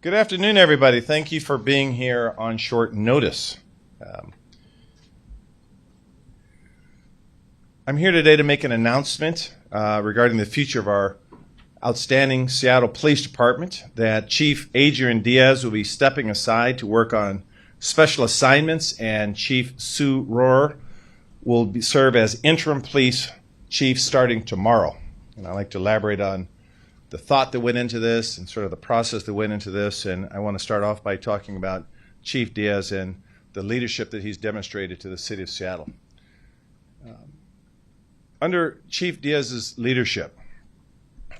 Good afternoon, everybody. Thank you for being here on short notice. I'm here today to make an announcement regarding the future of our outstanding Seattle Police Department, that Chief Adrian Diaz will be stepping aside to work on special assignments, and Chief Rahr will serve as interim police chief starting tomorrow. And I'd like to elaborate on the thought that went into this and sort of the process that went into this. And I want to start off by talking about Chief Diaz and the leadership that he's demonstrated to the city of Seattle. Under Chief Diaz's leadership,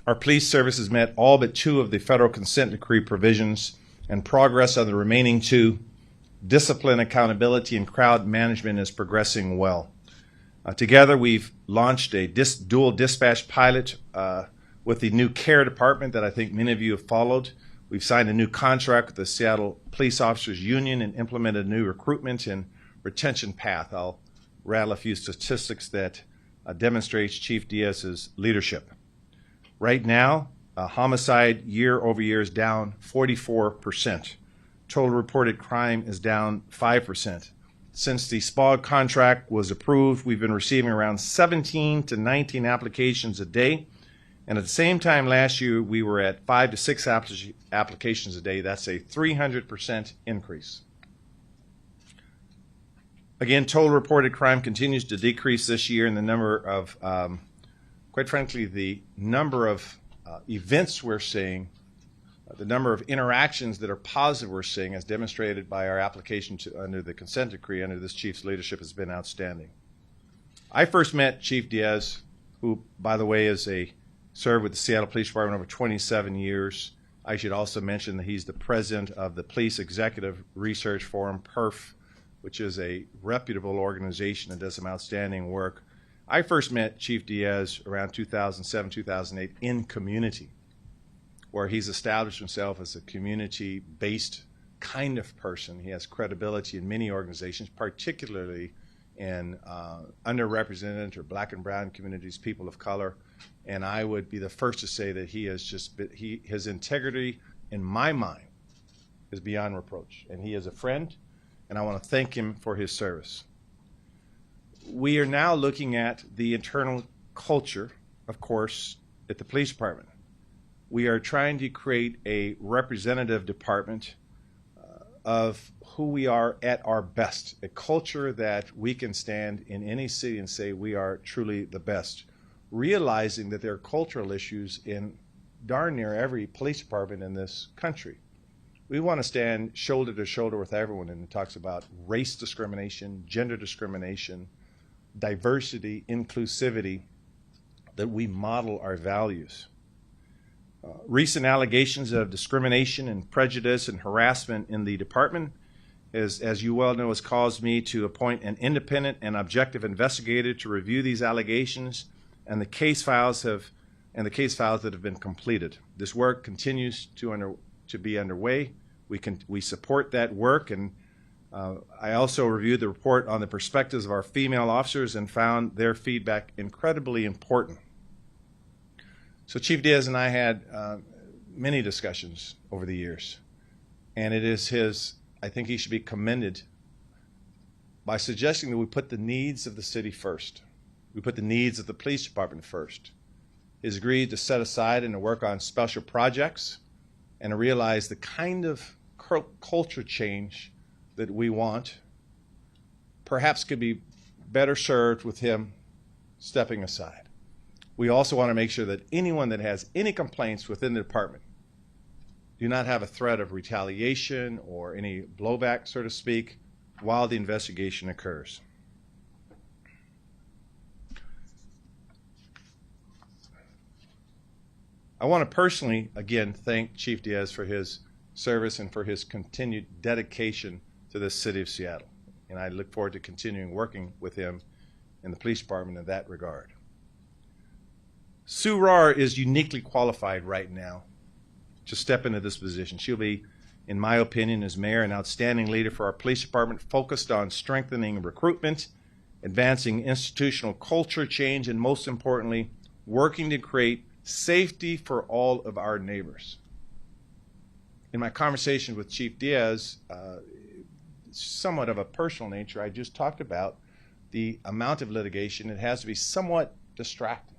our police service has met all but 2 of the federal consent decree provisions, and progress on the remaining 2, discipline, accountability, and crowd management, is progressing well. Together, we've launched a dual dispatch pilot with the new care department that I think many of you have followed. We've signed a new contract with the Seattle Police Officers Union and implemented a new recruitment and retention path. I'll rattle a few statistics that demonstrates Chief Diaz's leadership. Right now, homicide year over year is down 44%. Total reported crime is down 5%. Since the SPAW contract was approved, we've been receiving around 17 to 19 applications a day. And at the same time last year, we were at 5 to 6 applications a day. That's a 300% increase. Again, total reported crime continues to decrease this year, and the number of, quite frankly, the number of events we're seeing, the number of interactions that are positive we're seeing, as demonstrated by our application under the consent decree under this chief's leadership, has been outstanding. I first met Chief Diaz, who, by the way, served with the Seattle Police Department over 27 years. I should also mention that he's the president of the Police Executive Research Forum, PERF, which is a reputable organization that does some outstanding work. I first met Chief Diaz around 2007, 2008 in community, where he's established himself as a community-based kind of person. He has credibility in many organizations, particularly in underrepresented or black and brown communities, people of color. And I would be the first to say that his integrity, in my mind, is beyond reproach. And he is a friend, and I want to thank him for his service. We are now looking at the internal culture, of course, at the police department. We are trying to create a representative department of who we are at our best, a culture that we can stand in any city and say we are truly the best, realizing that there are cultural issues in darn near every police department in this country. We want to stand shoulder to shoulder with everyone, and it talks about race discrimination, gender discrimination, diversity, inclusivity, that we model our values. Recent allegations of discrimination and prejudice and harassment in the department, as you well know, has caused me to appoint an independent and objective investigator to review these allegations and the case files that have been completed. This work continues to be underway. We support that work, and I also reviewed the report on the perspectives of our female officers and found their feedback incredibly important. So Chief Diaz and I had many discussions over the years, and I think he should be commended by suggesting that we put the needs of the city first. We put the needs of the police department first. He's agreed to set aside and to work on special projects and to realize the kind of culture change that we want perhaps could be better served with him stepping aside. We also want to make sure that anyone that has any complaints within the department do not have a threat of retaliation or any blowback, so to speak, while the investigation occurs. I want to personally, again, thank Chief Diaz for his service and for his continued dedication to the city of Seattle. And I look forward to continuing working with him in the police department in that regard. Sue Rahr is uniquely qualified right now to step into this position. She'll be, in my opinion, as mayor, an outstanding leader for our police department, focused on strengthening recruitment, advancing institutional culture change, and most importantly, working to create safety for all of our neighbors. In my conversation with Chief Diaz, somewhat of a personal nature, I just talked about the amount of litigation. It has to be somewhat distracting.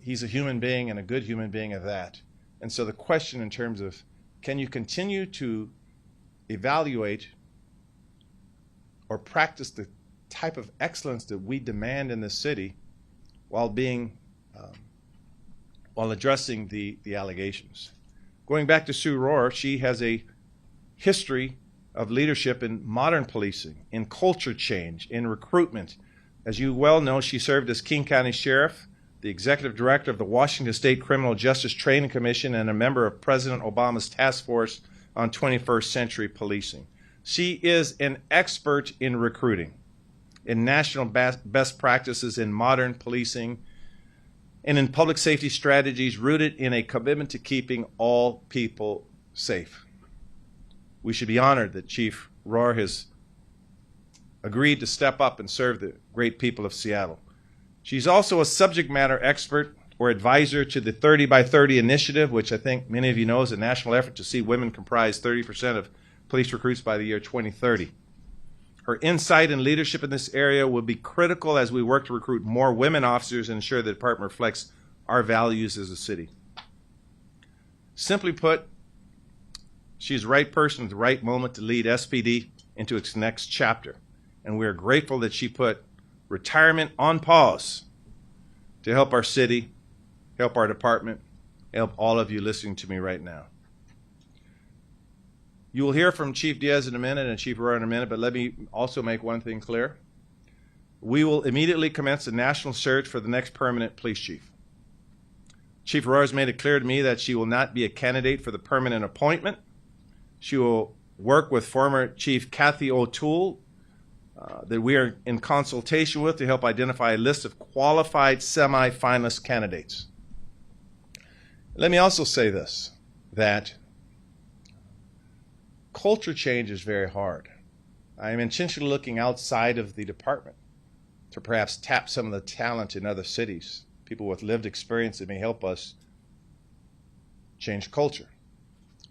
He's a human being, and a good human being at that. And so the question in terms of, can you continue to evaluate or practice the type of excellence that we demand in this city while addressing the allegations? Going back to Sue Rahr, she has a history of leadership in modern policing, in culture change, in recruitment. As you well know, she served as King County Sheriff, the Executive Director of the Washington State Criminal Justice Training Commission, and a member of President Obama's Task Force on 21st Century Policing. She is an expert in recruiting, in national best practices in modern policing, and in public safety strategies rooted in a commitment to keeping all people safe. We should be honored that Chief Rahr has agreed to step up and serve the great people of Seattle. She's also a subject matter expert or advisor to the 30 by 30 initiative, which I think many of you know is a national effort to see women comprise 30% of police recruits by the year 2030. Her insight and leadership in this area will be critical as we work to recruit more women officers and ensure the department reflects our values as a city. Simply put, she's the right person at the right moment to lead SPD into its next chapter. And we are grateful that she put retirement on pause to help our city, help our department, help all of you listening to me right now. You will hear from Chief Diaz in a minute and Chief Rahr in a minute, but let me also make one thing clear. We will immediately commence a national search for the next permanent police chief. Chief Rahr has made it clear to me that she will not be a candidate for the permanent appointment. She will work with former Chief Kathleen O'Toole that we are in consultation with to help identify a list of qualified semi-finalist candidates. Let me also say this, that culture change is very hard. I am intentionally looking outside of the department to perhaps tap some of the talent in other cities, people with lived experience that may help us change culture.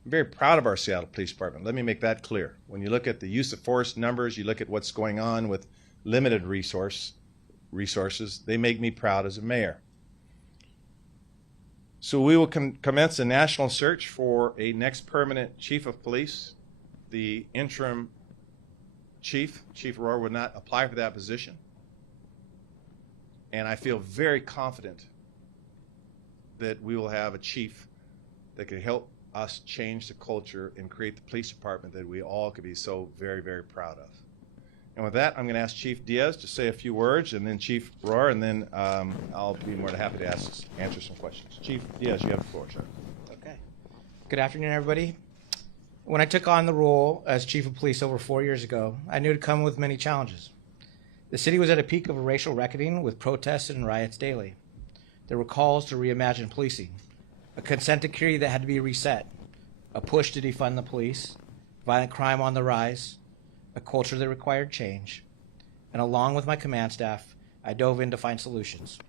I'm very proud of our Seattle Police Department. Let me make that clear. When you look at the use of force numbers, you look at what's going on with limited resources, they make me proud as a mayor. So we will commence a national search for a next permanent chief of police. The interim chief, Chief Rahr, would not apply for that position. And I feel very confident that we will have a chief that can help us change the culture and create the police department that we all could be so very, very proud of. And with that, I'm going to ask Chief Diaz to say a few words, and then Chief Rahr, and then I'll be more than happy to answer some questions. Chief Diaz, you have the floor, sir. Okay. Good afternoon, everybody. When I took on the role as Chief of Police over 4 years ago, I knew it would come with many challenges. The city was at a peak of a racial reckoning with protests and riots daily. There were calls to reimagine policing, a consent decree that had to be reset, a push to defund the police, violent crime on the rise, a culture that required change, and along with my command staff, I dove in to find solutions.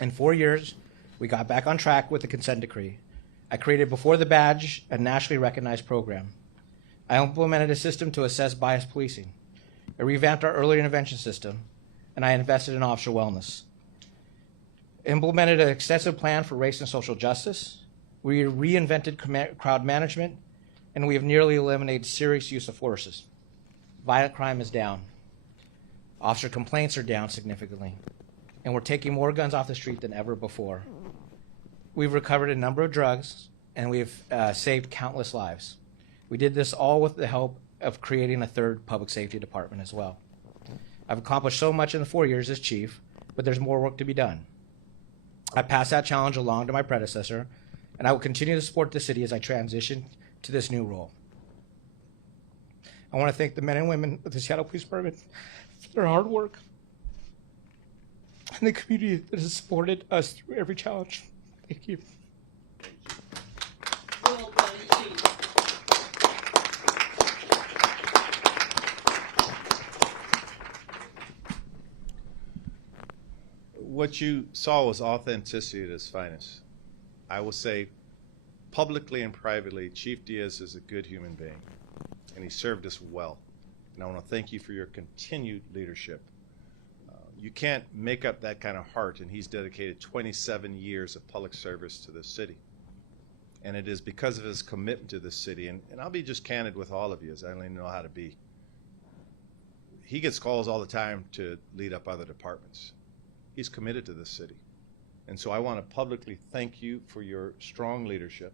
In 4 years, we got back on track with the consent decree. I created Before the Badge, a nationally recognized program. I implemented a system to assess bias policing. I revamped our early intervention system, and I invested in officer wellness. Implemented an extensive plan for race and social justice. We reinvented crowd management, and we have nearly eliminated serious use of forces. Violent crime is down. Officer complaints are down significantly. and we're taking more guns off the street than ever before. We've recovered a number of drugs, and we've saved countless lives. We did this all with the help of creating a third public safety department as well. I've accomplished so much in the 4 years as chief, but there's more work to be done. I pass that challenge along to my predecessor, and I will continue to support the city as I transition to this new role. I want to thank the men and women of the Seattle Police Department for their hard work and the community that has supported us through every challenge. Thank you. Well done, Chief. What you saw was authenticity at its finest. I will say, publicly and privately, Chief Diaz is a good human being, and he served us well. And I want to thank you for your continued leadership. You can't make up that kind of heart, and he's dedicated 27 years of public service to this city. And it is because of his commitment to this city, and I'll be just candid with all of you, as I only know how to be. He gets calls all the time to lead up other departments. He's committed to this city. And so I want to publicly thank you for your strong leadership,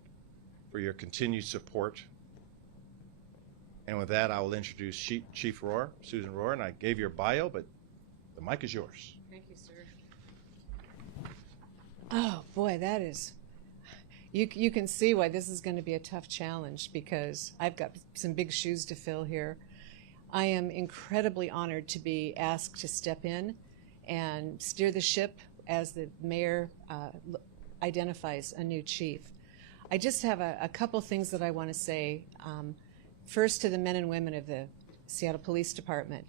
for your continued support. And with that, I will introduce Chief Rahr, Susan Rahr, and I gave your bio, but the mic is yours. Thank you, sir. Oh boy, that is, you can see why this is going to be a tough challenge, because I've got some big shoes to fill here. I am incredibly honored to be asked to step in and steer the ship as the mayor identifies a new chief. I just have a couple things that I want to say. First, to the men and women of the Seattle Police Department.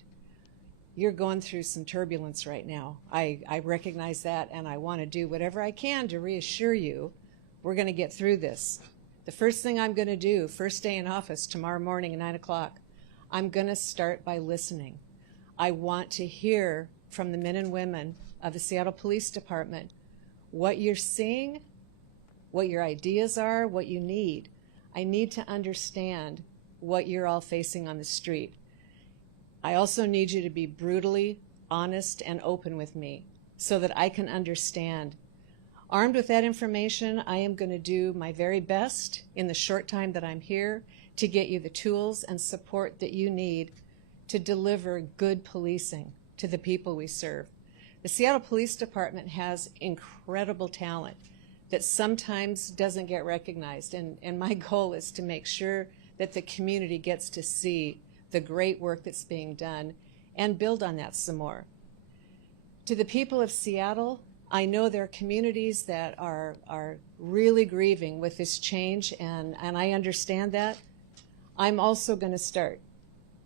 You're going through some turbulence right now. I recognize that, and I want to do whatever I can to reassure you we're going to get through this. The first thing I'm going to do, first day in office, tomorrow morning at 9 o'clock, I'm going to start by listening. I want to hear from the men and women of the Seattle Police Department what you're seeing, what your ideas are, what you need. I need to understand what you're all facing on the street. I also need you to be brutally honest and open with me so that I can understand. Armed with that information, I am going to do my very best in the short time that I'm here to get you the tools and support that you need to deliver good policing to the people we serve. The Seattle Police Department has incredible talent that sometimes doesn't get recognized, and my goal is to make sure that the community gets to see the great work that's being done and build on that some more. To the people of Seattle, I know there are communities that are really grieving with this change, and I understand that. I'm also going to start,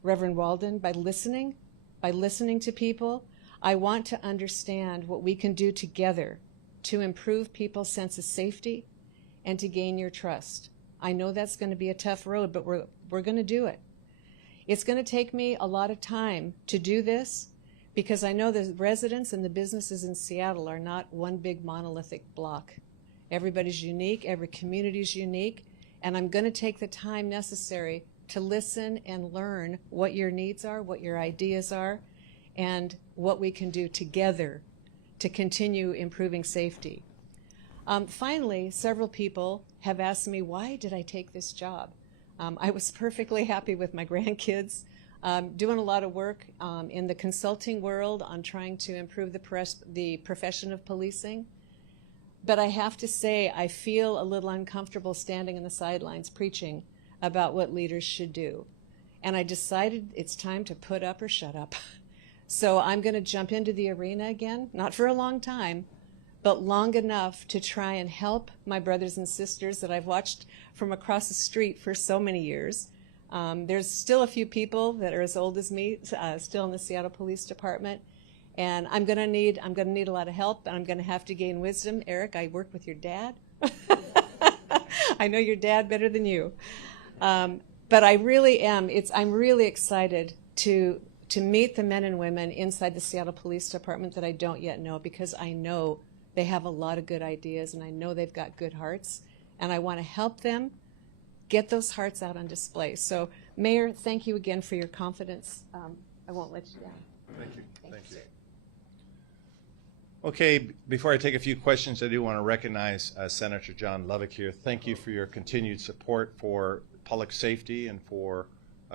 Reverend Walden, by listening to people. I want to understand what we can do together to improve people's sense of safety and to gain your trust. I know that's going to be a tough road, but we're going to do it. It's going to take me a lot of time to do this because I know the residents and the businesses in Seattle are not one big monolithic block. Everybody's unique, every community's unique, and I'm going to take the time necessary to listen and learn what your needs are, what your ideas are, and what we can do together to continue improving safety. Finally, several people have asked me, why did I take this job? I was perfectly happy with my grandkids, doing a lot of work in the consulting world on trying to improve the profession of policing. But I have to say, I feel a little uncomfortable standing in the sidelines preaching about what leaders should do. And I decided it's time to put up or shut up. So I'm going to jump into the arena again, not for a long time, but long enough to try and help my brothers and sisters that I've watched from across the street for so many years. There's still a few people that are as old as me, still in the Seattle Police Department, and I'm going to need a lot of help, and I'm going to have to gain wisdom. Eric, I work with your dad. I know your dad better than you, but I really am. I'm really excited to meet the men and women inside the Seattle Police Department that I don't yet know, because I know they have a lot of good ideas, and I know they've got good hearts, and I want to help them get those hearts out on display. So, Mayor, thank you again for your confidence. I won't let you down. Thank you. Thank you. Okay, before I take a few questions, I do want to recognize Senator John Lovick here. Thank you for your continued support for public safety and for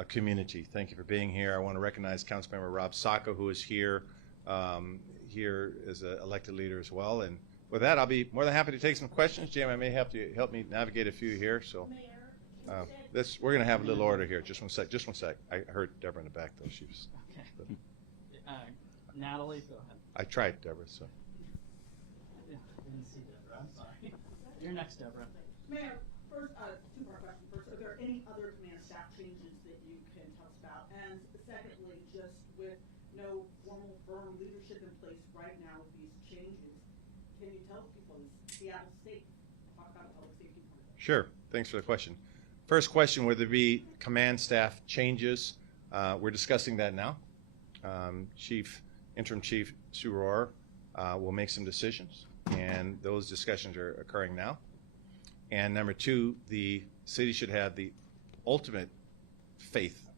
community. Thank you for being here. I want to recognize Councilmember Rob Sacco, who is here as an elected leader as well. And with that, I'll be more than happy to take some questions. Jim, I may have to help me navigate a few here. So we're going to have a little order here. Just one sec. Just one sec. I heard Deborah in the back, though. She was. Okay. Natalie, go ahead. I tried, Deborah. So. Yeah, I didn't see Deborah. I'm sorry. You're next, Deborah. Mayor, first, two-part question. First, are there any other command staff changes that you can tell us about? And secondly, just with no formal firm leadership in place right now with these changes, can you tell people is Seattle safe? Talk about public safety. Sure. Thanks for the question. First question, would there be command staff changes? We're discussing that now. Interim Chief Rahr will make some decisions, and those discussions are occurring now. And number two, the city should have the ultimate faith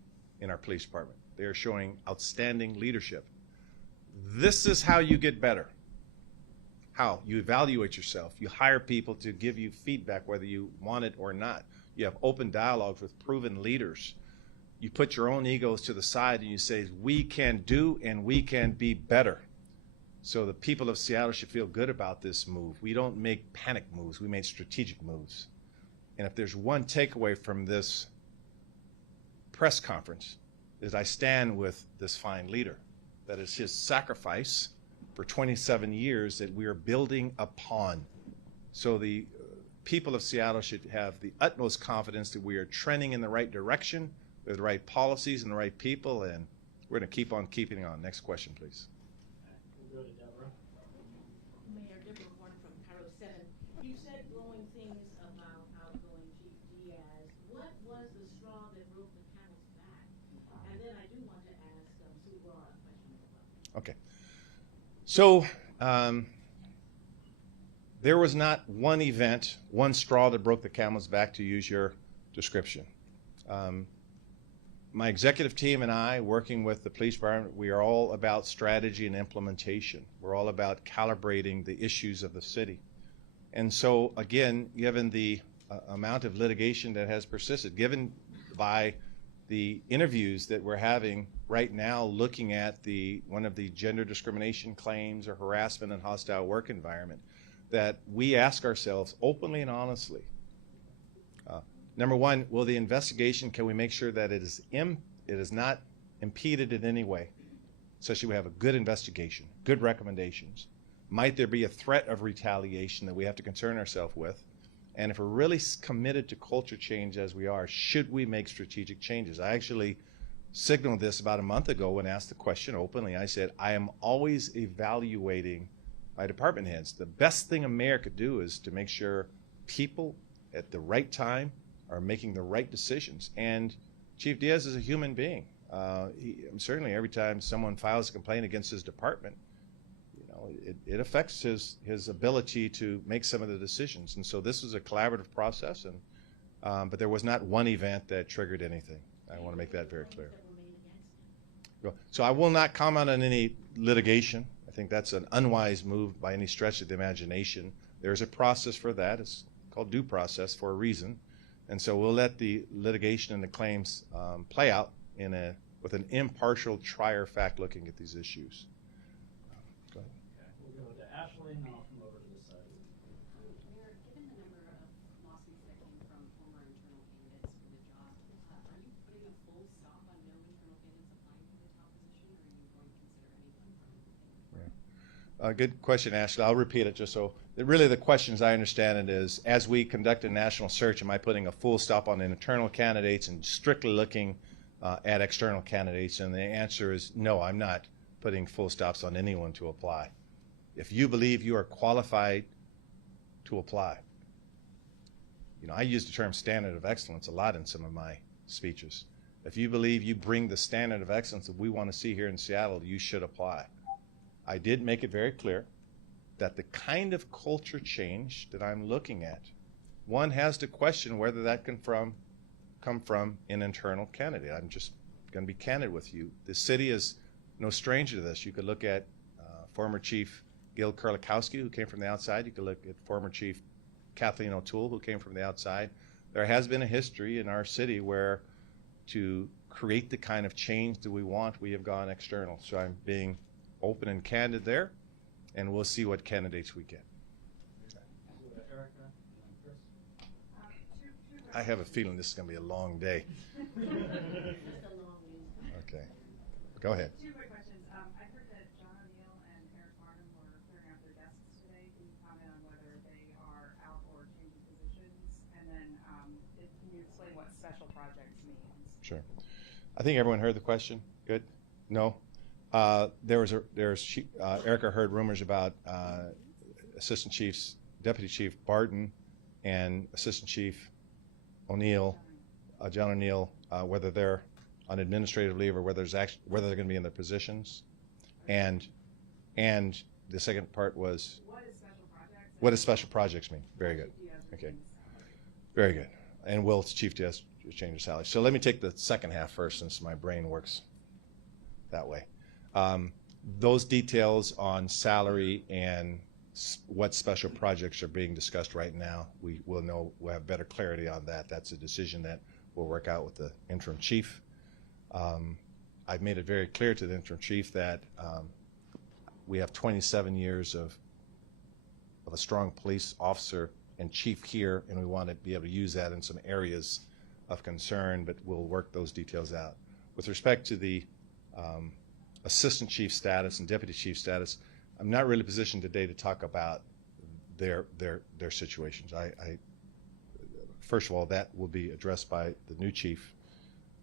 in our police department. They are showing outstanding leadership. This is how you get better. How? You evaluate yourself. You hire people to give you feedback whether you want it or not. You have open dialogues with proven leaders. You put your own egos to the side and you say, we can do and we can be better. So the people of Seattle should feel good about this move. We don't make panic moves, we make strategic moves. And if there's one takeaway from this press conference, is I stand with this fine leader. That is his sacrifice for 27 years that we are building upon. So the people of Seattle should have the utmost confidence that we are trending in the right direction with the right policies and the right people, and we're going to keep on keeping on. Next question, please. We'll go to Deborah. Mayor, Deborah Horn from Cairo 7. You said glowing things about outgoing Chief Diaz. What was the straw that broke the camel's back? And then I do want to ask Sue Rahr a question as well. Okay. So there was not one event, one straw that broke the camel's back, to use your description. My executive team and I, working with the police department, we are all about strategy and implementation. We're all about calibrating the issues of the city. And so, again, given the amount of litigation that has persisted, given by the interviews that we're having right now looking at one of the gender discrimination claims or harassment and hostile work environment, that we ask ourselves openly and honestly, number one, will the investigation, can we make sure that it is not impeded in any way, such that we have a good investigation, good recommendations? Might there be a threat of retaliation that we have to concern ourselves with? And if we're really committed to culture change as we are, should we make strategic changes? I actually signaled this about a month ago and asked the question openly. I said, I am always evaluating my department heads. The best thing a mayor could do is to make sure people at the right time are making the right decisions. And Chief Diaz is a human being. Certainly every time someone files a complaint against his department, it affects his ability to make some of the decisions. And so this is a collaborative process, but there was not one event that triggered anything. I want to make that very clear. So I will not comment on any litigation. I think that's an unwise move by any stretch of the imagination. There's a process for that. It's called due process for a reason. And so we'll let the litigation and the claims play out with an impartial trier fact looking at these issues. Go ahead. Okay, we'll go to Ashley and then I'll come over to this side. Mayor, given the number of lawsuits that came from former internal candidates for the job, are you putting a full stop on no internal candidates applying for the top position, or are you going to consider anyone from? Good question, Ashley. I'll repeat it just so. Really, the questions I understand it is, as we conduct a national search, am I putting a full stop on internal candidates and strictly looking at external candidates? And the answer is no, I'm not putting full stops on anyone to apply. If you believe you are qualified to apply, I use the term standard of excellence a lot in some of my speeches. If you believe you bring the standard of excellence that we want to see here in Seattle, you should apply. I did make it very clear that the kind of culture change that I'm looking at, one has to question whether that can come from an internal candidate. I'm just going to be candid with you. The city is no stranger to this. You could look at former Chief Gil Kurlikowski, who came from the outside. You could look at former Chief Kathleen O'Toole, who came from the outside. There has been a history in our city where to create the kind of change that we want, we have gone external. So I'm being open and candid there, and we'll see what candidates we get. I have a feeling this is going to be a long day. Okay. Go ahead. Two quick questions. I heard that John O'Neill and Eric Martin were clearing out their desks today. Can you comment on whether they are out or changing positions? And then can you explain what special projects means? Sure. I think everyone heard the question. Good? No? Erica heard rumors about Assistant Chiefs, Deputy Chief Barton and Assistant Chief O'Neill, John O'Neill, whether they're on administrative leave or whether they're going to be in their positions, and the second part was what is special projects? What does special projects mean? Very good. Okay. Very good. And will Chief Diaz change his salary? So let me take the second half first, since my brain works that way. Those details on salary and what special projects are being discussed right now, we'll have better clarity on that. That's a decision that we'll work out with the interim chief. I've made it very clear to the interim chief that we have 27 years of a strong police officer and chief here, and we want to be able to use that in some areas of concern, but we'll work those details out. With respect to the assistant chief status and deputy chief status, I'm not really positioned today to talk about their situations. First of all, that will be addressed by the new chief.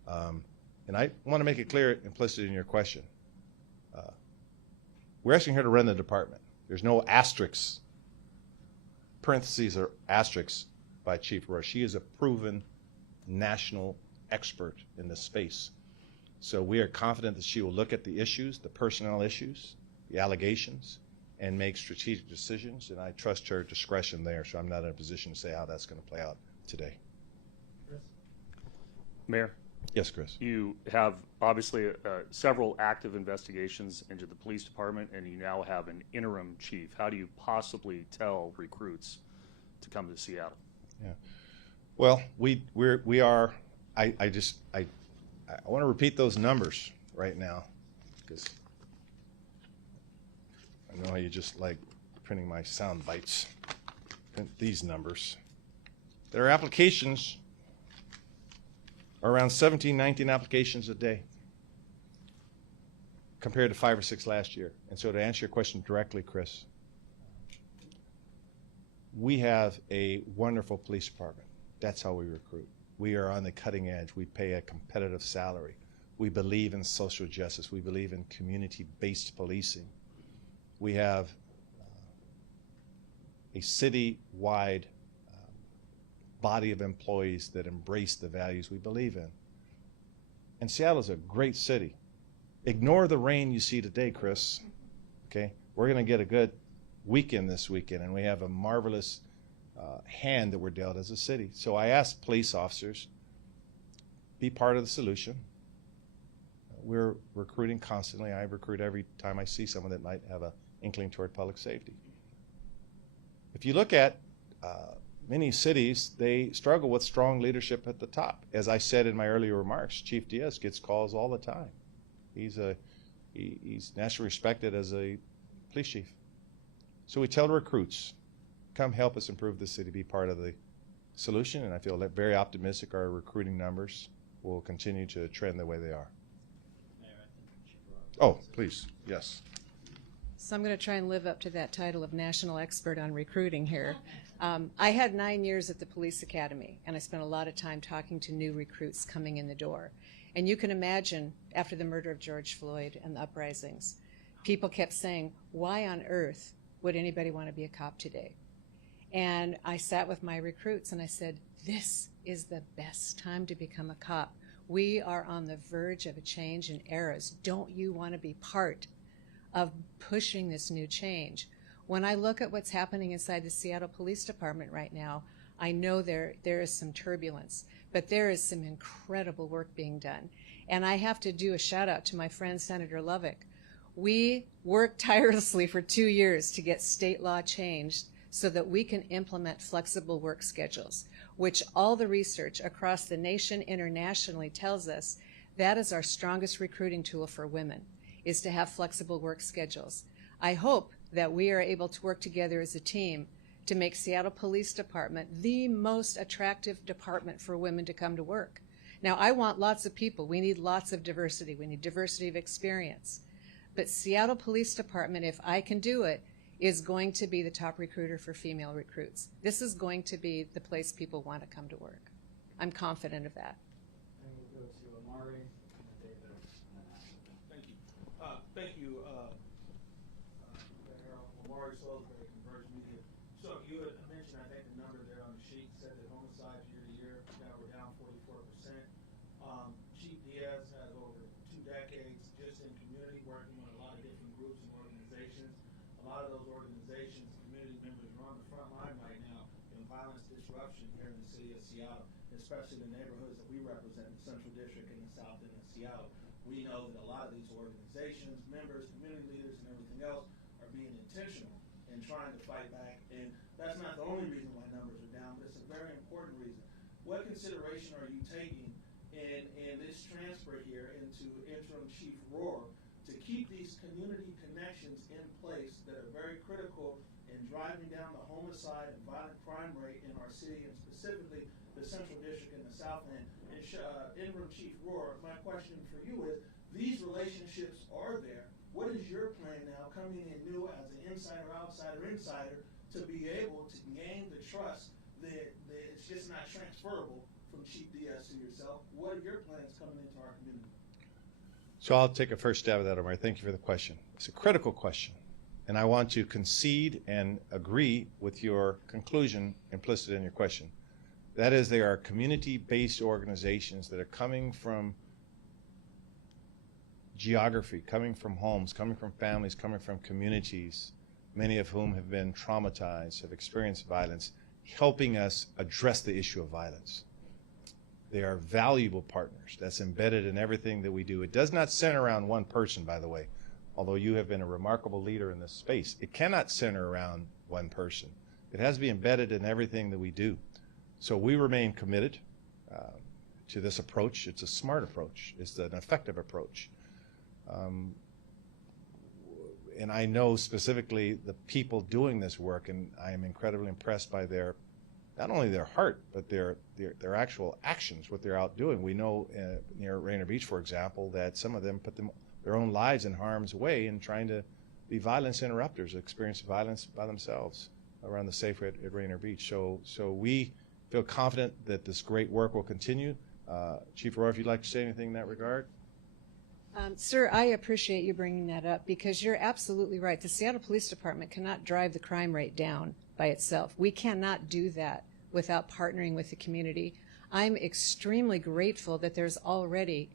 And I want to make it clear, implicit in your question. We're asking her to run the department. There's no asterisks, parentheses or asterisks by Chief Rahr. She is a proven national expert in this space. So we are confident that she will look at the issues, the personnel issues, the allegations, and make strategic decisions, and I trust her discretion there, so I'm not in a position to say how that's going to play out today. Chris? Mayor? Yes, Chris. You have obviously several active investigations into the police department, and you now have an interim chief. How do you possibly tell recruits to come to Seattle? Yeah. Well, we are. I want to repeat those numbers right now, because I know how you just like printing my sound bites. Print these numbers. There are applications, around 17, 19 applications a day compared to 5 or 6 last year. And so to answer your question directly, Chris, we have a wonderful police department. That's how we recruit. We are on the cutting edge. We pay a competitive salary. We believe in social justice. We believe in community-based policing. We have a city-wide body of employees that embrace the values we believe in. And Seattle is a great city. Ignore the rain you see today, Chris. Okay? We're going to get a good weekend this weekend, and we have a marvelous hand that we're dealt as a city. So I ask police officers, be part of the solution. We're recruiting constantly. I recruit every time I see someone that might have an inkling toward public safety. If you look at many cities, they struggle with strong leadership at the top. As I said in my earlier remarks, Chief Diaz gets calls all the time. He's nationally respected as a police chief. So we tell recruits, come help us improve the city, be part of the solution, and I feel very optimistic our recruiting numbers will continue to trend the way they are. Oh, please, yes. So I'm going to try and live up to that title of national expert on recruiting here. I had 9 years at the police academy, and I spent a lot of time talking to new recruits coming in the door. And you can imagine, after the murder of George Floyd and the uprisings, people kept saying, why on earth would anybody want to be a cop today? And I sat with my recruits and I said, this is the best time to become a cop. We are on the verge of a change in eras. Don't you want to be part of pushing this new change? When I look at what's happening inside the Seattle Police Department right now, I know there is some turbulence, but there is some incredible work being done. And I have to do a shout out to my friend Senator Lovick. We worked tirelessly for 2 years to get state law changed so that we can implement flexible work schedules, which all the research across the nation internationally tells us that is our strongest recruiting tool for women, is to have flexible work schedules. I hope that we are able to work together as a team to make Seattle Police Department the most attractive department for women to come to work. Now, I want lots of people. We need lots of diversity. We need diversity of experience. But Seattle Police Department, if I can do it, is going to be the top recruiter for female recruits. This is going to be the place people want to come to work. I'm confident of that. And we'll go to Amari and then David and then Ashley. Thank you. Thank you, Mayor Harrell. Amari Salisbury, Converge Media. So you had mentioned, I think, the number there on the sheet said that homicides year to year now we're down 44%. Chief Diaz has over 2 decades just in community working with a lot of different groups and organizations. A lot of those organizations, community members are on the front line right now in violence disruption here in the city of Seattle, especially the neighborhoods that we represent in the Central District and the South End of Seattle. We know that a lot of these organizations, members, community leaders, and everything else are being intentional in trying to fight back. And that's not the only reason why numbers are down, but it's a very important reason. What consideration are you taking in this transfer here into Interim Chief Rahr to keep these community connections in place that are very critical in driving down the homicide and violent crime rate in our city, and specifically the Central District and the South End? And Interim Chief Rahr, my question for you is, these relationships are there. What is your plan now, coming in new as an insider, outsider, insider, to be able to gain the trust that it's just not transferable from Chief Diaz to yourself? What are your plans coming into our community? So I'll take a first stab at that, Omar. Thank you for the question. It's a critical question, and I want to concede and agree with your conclusion implicit in your question. That is, they are community-based organizations that are coming from geography, coming from homes, coming from families, coming from communities, many of whom have been traumatized, have experienced violence, helping us address the issue of violence. They are valuable partners. That's embedded in everything that we do. It does not center around one person, by the way, although you have been a remarkable leader in this space. It cannot center around one person. It has to be embedded in everything that we do. So we remain committed to this approach. It's a smart approach. It's an effective approach. And I know specifically the people doing this work, and I am incredibly impressed by their, not only their heart, but their actual actions, what they're out doing. We know near Rainier Beach, for example, that some of them put their own lives in harm's way in trying to be violence interrupters, experience violence by themselves around the Safeway at Rainier Beach. So we feel confident that this great work will continue. Chief Rahr, if you'd like to say anything in that regard. Sir, I appreciate you bringing that up, because you're absolutely right. The Seattle Police Department cannot drive the crime rate down by itself. We cannot do that without partnering with the community. I'm extremely grateful that there's already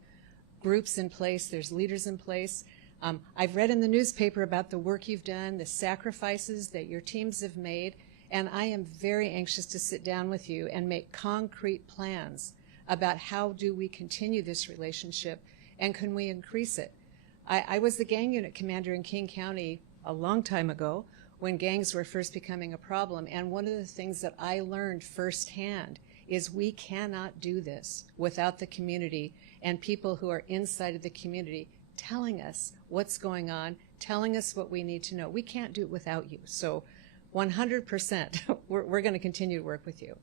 groups in place, there's leaders in place. I've read in the newspaper about the work you've done, the sacrifices that your teams have made, and I am very anxious to sit down with you and make concrete plans about how do we continue this relationship and can we increase it. I was the gang unit commander in King County a long time ago when gangs were first becoming a problem, and one of the things that I learned firsthand is we cannot do this without the community and people who are inside of the community telling us what's going on, telling us what we need to know. We can't do it without you. So 100%, we're going to continue to work with you.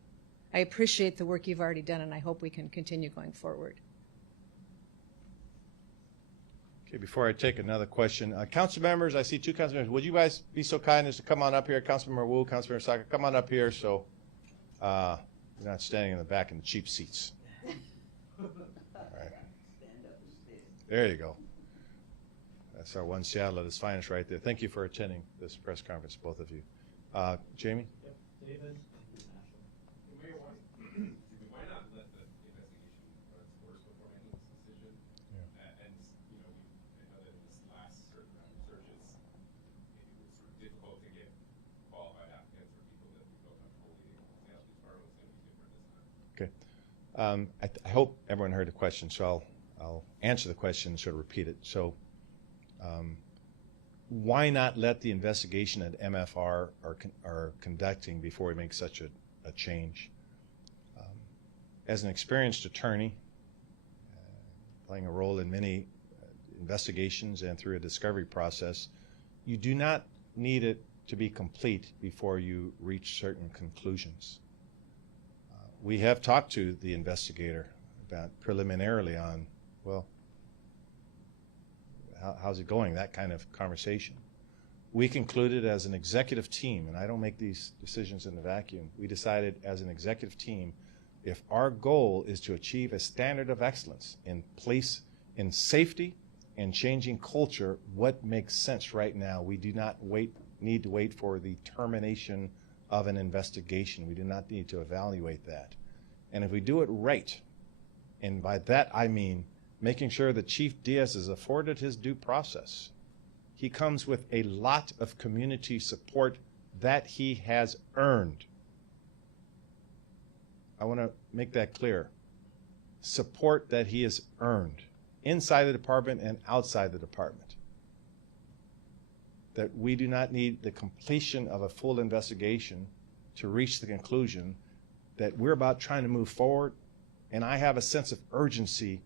I appreciate the work you've already done, and I hope we can continue going forward. Okay, before I take another question, council members, I see 2 council members. Would you guys be so kind as to come on up here? Councilmember Wu, Councilmember Saka, come on up here so you're not standing in the back in the cheap seats. All right. There you go. That's our one Seattle at its finest right there. Thank you for attending this press conference, both of you. Jamie? Yep, David. Mayor, why not let the investigation run its course before making this decision? Yeah. And you know, I know that in this last certain round of searches, it was sort of difficult to get qualified applicants for people that we felt comfortable leading. Seattle Police Department was going to be different this time. Okay. I hope everyone heard the question, so I'll answer the question and sort of repeat it. So why not let the investigation that MFR are conducting before we make such a change? As an experienced attorney, playing a role in many investigations and through a discovery process, you do not need it to be complete before you reach certain conclusions. We have talked to the investigator about preliminarily on, well, how's it going, that kind of conversation. We concluded as an executive team, and I don't make these decisions in a vacuum, we decided as an executive team, if our goal is to achieve a standard of excellence in police, in safety, and changing culture, what makes sense right now? We do not need to wait for the termination of an investigation. We do not need to evaluate that. And if we do it right, and by that I mean making sure that Chief Diaz is afforded his due process, he comes with a lot of community support that he has earned. I want to make that clear. Support that he has earned inside the department and outside the department. That we do not need the completion of a full investigation to reach the conclusion that we're about trying to move forward, and I have a sense of urgency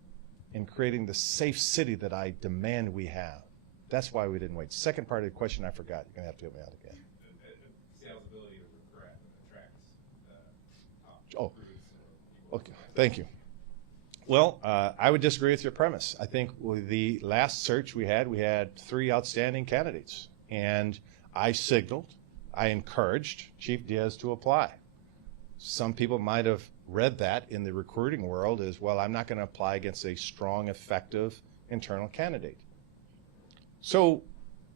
in creating the safe city that I demand we have. That's why we didn't wait. Second part of the question I forgot. You're going to have to help me out again. Seattle's ability to attract Oh, okay. Thank you. Well, I would disagree with your premise. I think with the last search we had 3 outstanding candidates, and I signaled, I encouraged Chief Diaz to apply. Some people might have read that in the recruiting world as, well, I'm not going to apply against a strong, effective internal candidate. So,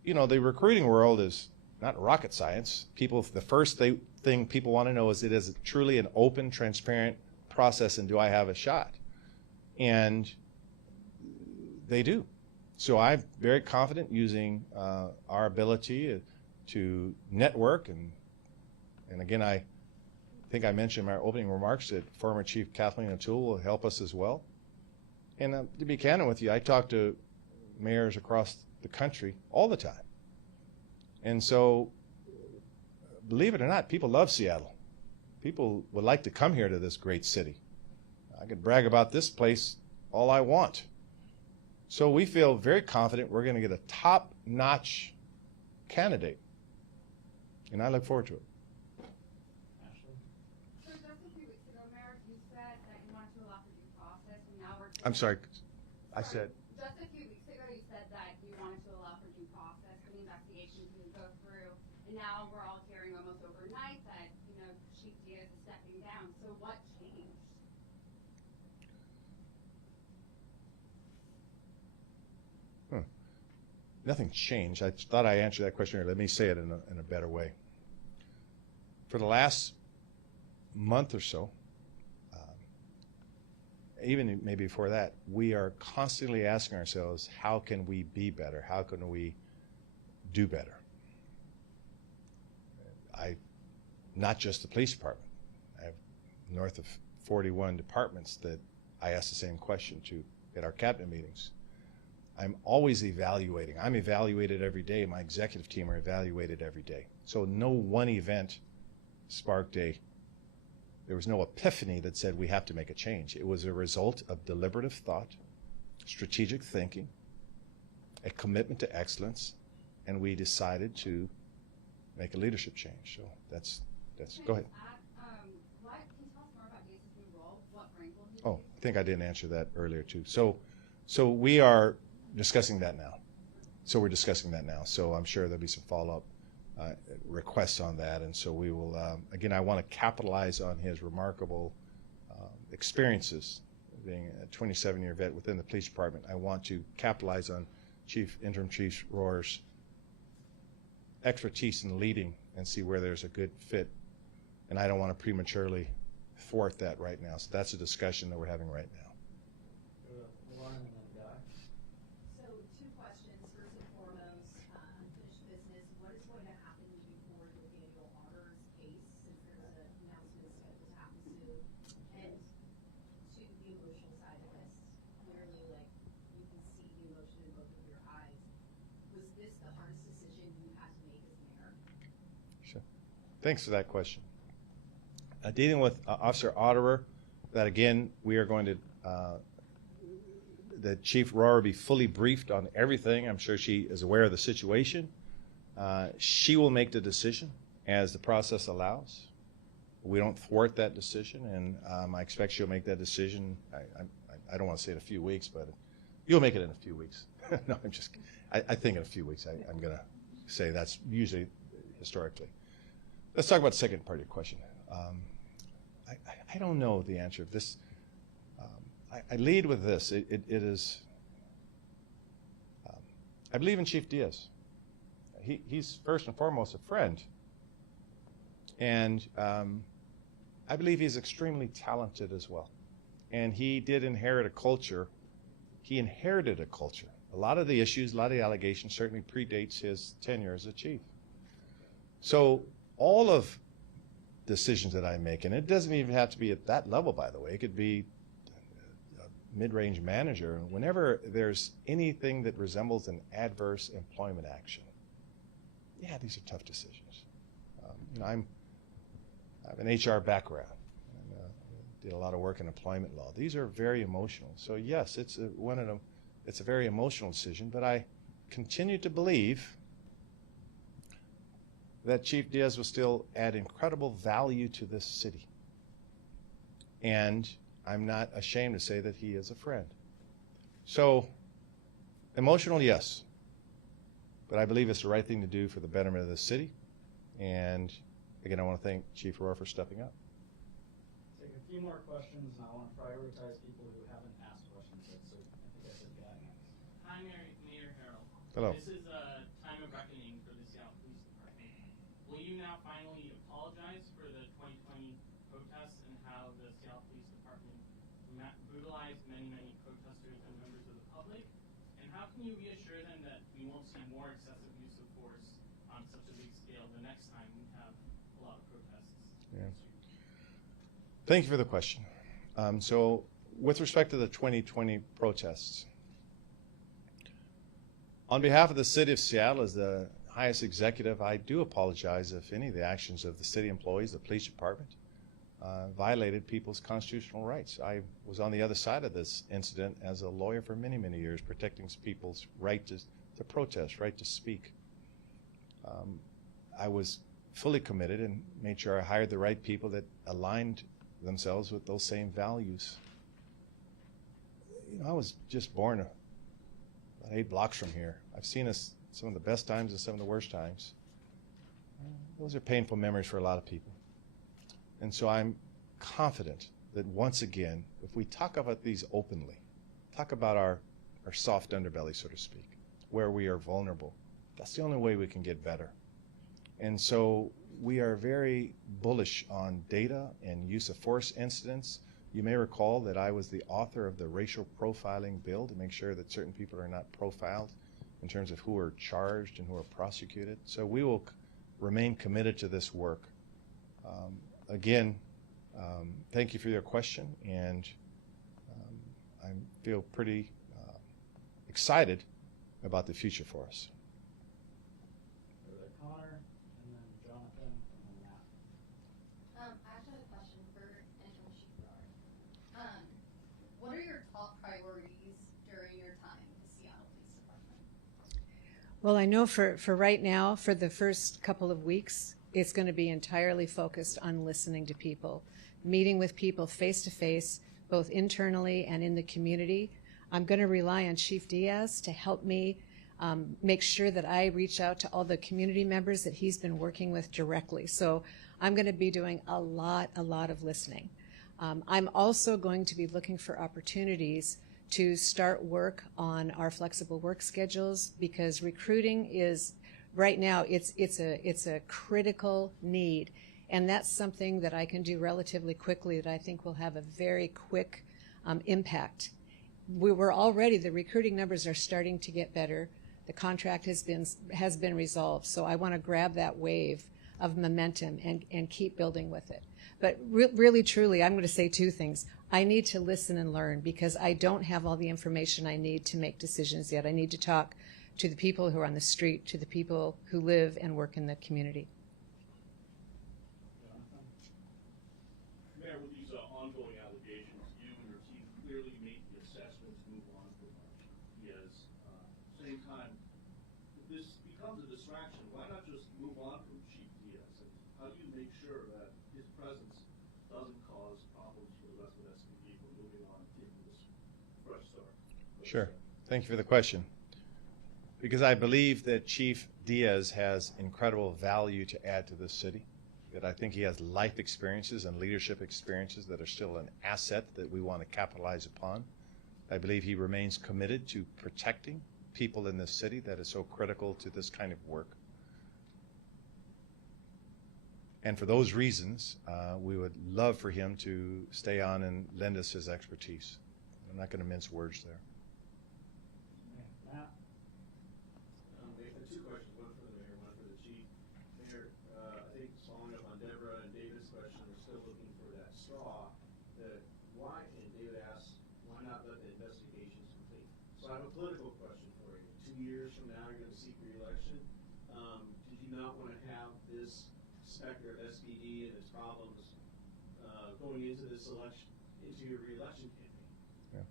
you know, the recruiting world is not rocket science. People, the first thing people want to know is, it is truly an open, transparent process, and do I have a shot? And they do. So I'm very confident using our ability to network, and again, I think I mentioned in my opening remarks that former Chief Kathleen O'Toole will help us as well. And to be candid with you, I talk to mayors across the country all the time. And so, believe it or not, people love Seattle. People would like to come here to this great city. I could brag about this place all I want. So we feel very confident we're going to get a top-notch candidate. And I look forward to it. So just a few weeks ago, Mayor, you said that you wanted to allow for due process, and now we're... I'm sorry. I said... Just a few weeks ago, you said that you wanted to allow for due process, for the investigation to go through, and now we're all hearing almost overnight that, you know, Chief Diaz is stepping down. So what changed? Nothing changed. I thought I answered that question earlier. Let me say it in a better way. For the last month or so, even maybe before that, we are constantly asking ourselves, how can we be better? How can we do better? Not just the police department. I have north of 41 departments that I ask the same question to at our cabinet meetings. I'm always evaluating. I'm evaluated every day. My executive team are evaluated every day. So no one event sparked there was no epiphany that said we have to make a change. It was a result of deliberative thought, strategic thinking, a commitment to excellence, and we decided to make a leadership change. So that's go ahead. Can you tell us more about Diaz's new role? What rank will he Oh, I think I didn't answer that earlier too. So we are discussing that now. So I'm sure there'll be some follow-up requests on that, and so we will, again, I want to capitalize on his remarkable experiences, being a 27-year vet within the police department. I want to capitalize on Interim Chief Rahr's expertise in leading and see where there's a good fit, and I don't want to prematurely thwart that right now. So that's a discussion that we're having right now. So 2 questions. First and foremost, unfinished business. What is going to happen before the Daniel Otter's case, since there's an announcement scheduled to happen soon? And to the emotional side of this, clearly, like, you can see the emotion in both of your eyes. Was this the hardest decision you had to make as mayor? Sure. Thanks for that question. Dealing with Officer Otterer, that again, we are going to, the Chief Rahr will be fully briefed on everything. I'm sure she is aware of the situation. She will make the decision as the process allows. We don't thwart that decision, and I expect she'll make that decision. I don't want to say in a few weeks, but you'll make it in a few weeks. No, I'm just, I think in a few weeks. I'm going to say that's usually historically. Let's talk about the second part of your question. I don't know the answer of this. I lead with this. It is, I believe in Chief Diaz. He's first and foremost a friend. And I believe he's extremely talented as well. And he did inherit a culture. He inherited a culture. A lot of the issues, a lot of the allegations certainly predates his tenure as a chief. So all of decisions that I make, and it doesn't even have to be at that level, by the way. It could be a mid-range manager. Whenever there's anything that resembles an adverse employment action, yeah, these are tough decisions. You know, I have an HR background. And, did a lot of work in employment law. These are very emotional. So yes, it's one of them. It's a very emotional decision. But I continue to believe that Chief Diaz will still add incredible value to this city. And I'm not ashamed to say that he is a friend. So emotional, yes. But I believe it's the right thing to do for the betterment of the city. And again, I want to thank Chief Rahr for stepping up. Take a few more questions, and I want to prioritize people who haven't asked questions yet. So I think I said Guy next. Hi, Mayor Harrell. Hello. This is a time of reckoning for the Seattle Police Department. Will you now finally apologize for the 2020 protests and how the Seattle Police Department brutalized many protesters and members of the public? And how can you reassure them that we won't see more excessive use of force on such a big scale the next time we have a lot of protests? Yeah. Thank you for the question. So with respect to the 2020 protests, on behalf of the city of Seattle as the highest executive, I do apologize if any of the actions of the city employees, the police department, violated people's constitutional rights. I was on the other side of this incident as a lawyer for many years, protecting people's right to protest, right to speak. I was fully committed and made sure I hired the right people that aligned themselves with those same values. You know, I was just born about 8 blocks from here. I've seen some of the best times and some of the worst times. Those are painful memories for a lot of people. And so I'm confident that once again, if we talk about these openly, talk about our soft underbelly, so to speak, where we are vulnerable, that's the only way we can get better. And so we are very bullish on data and use of force incidents. You may recall that I was the author of the racial profiling bill to make sure that certain people are not profiled in terms of who are charged and who are prosecuted. So we will remain committed to this work. Again, thank you for your question, and I feel pretty excited about the future for us. Connor, and then Jonathan, and then Matt. I actually have a question for Interim Chief Rahr. What are your top priorities during your time with the Seattle Police Department? Well, I know for right now, for the first couple of weeks, it's going to be entirely focused on listening to people, meeting with people face to face, both internally and in the community. I'm going to rely on Chief Diaz to help me make sure that I reach out to all the community members that he's been working with directly. So I'm going to be doing a lot of listening. I'm also going to be looking for opportunities to start work on our flexible work schedules, because recruiting is, right now, it's a critical need. And that's something that I can do relatively quickly that I think will have a very quick impact. We're already, the recruiting numbers are starting to get better. The contract has been resolved. So I want to grab that wave of momentum and keep building with it. But really, truly, I'm going to say 2 things. I need to listen and learn, because I don't have all the information I need to make decisions yet. I need to talk to the people who are on the street, to the people who live and work in the community. Mayor, with these ongoing allegations, you and your team clearly made the assessment to move on from Diaz. Same time, if this becomes a distraction, why not just move on from Chief Diaz? And how do you make sure that his presence doesn't cause problems for the rest of SPD for moving on and taking this fresh start? Sure. Thank you for the question. Because I believe that Chief Diaz has incredible value to add to this city, that I think he has life experiences and leadership experiences that are still an asset that we want to capitalize upon. I believe he remains committed to protecting people in this city that is so critical to this kind of work. And for those reasons, we would love for him to stay on and lend us his expertise. I'm not going to mince words there. Two questions, one for the mayor, one for the chief. Mayor, I think following up on Deborah and David's question, we're still looking for that straw. Why, and David asked, why not let the investigations complete? So I have a political question for you. 2 years from now, you're going to seek re-election. Did you not want to have this specter of SPD and its problems going into this election, into your re-election campaign? Yeah.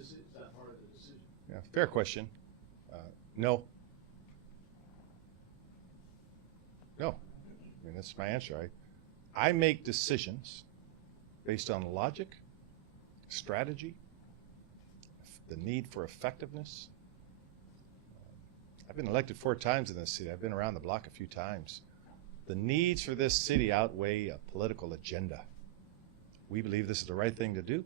Is that part of the decision? Yeah, fair question. No. No. I mean, that's my answer. I make decisions based on logic, strategy, the need for effectiveness. I've been elected 4 times in this city. I've been around the block a few times. The needs for this city outweigh a political agenda. We believe this is the right thing to do.